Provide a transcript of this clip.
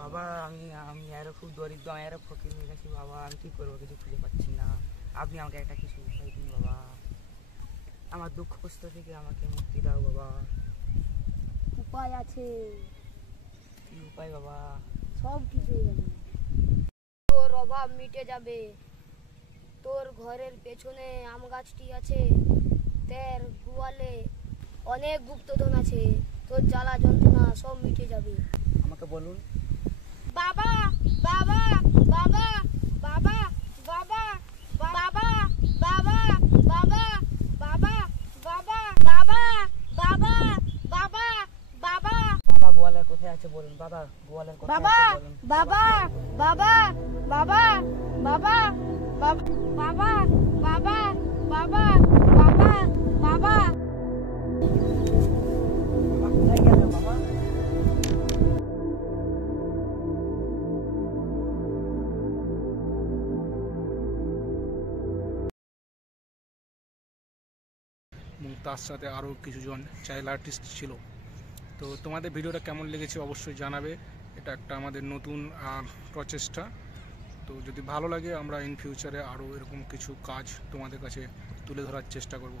বাবা আমি আমি আরো খুব দরিদ্র, আমি আরো ফকির হয়ে গেছি বাবা। আমি কি করবো, কিছু খুঁজে পাচ্ছি না। আপনি আমাকে একটা কিছু উপায় দিন বাবা, আমার দুঃখ কষ্ট থেকে আমাকে মুক্তি দাও বাবা। উপায় আছে। কি উপায় বাবা? সব ঠিক হয়ে যাবে, তোর অভাব মিটে যাবে। তোর ঘরের পেছনে আম গাছটি আছে, তার গোয়ালে অনেক গুপ্তধন আছে। তোর জ্বালা যন্ত্রণা সব মিটে যাবে। আমাকে বলুন। বাবা বাবা বাবা বাবা বাবা বাবা বাবা বাবা বাবা বাবা বাবা বাবা বাবা বাবা বাবা গোয়ালের কোথায় আছে বলুন, বাবা গোয়ালের কোথায় বাবা আছে বলুন। বাবা বাবা বাবা বাবা বাবা বাবা বাবা বাবা বাবা কোথায় গেল বাবা? এবং তার সাথে আরও কিছুজন চাইল্ড আর্টিস্ট ছিল। তো তোমাদের ভিডিওটা কেমন লেগেছে অবশ্যই জানাবে। এটা একটা আমাদের নতুন প্রচেষ্টা। তো যদি ভালো লাগে আমরা ইন ফিউচারে আরও এরকম কিছু কাজ তোমাদের কাছে তুলে ধরার চেষ্টা করব।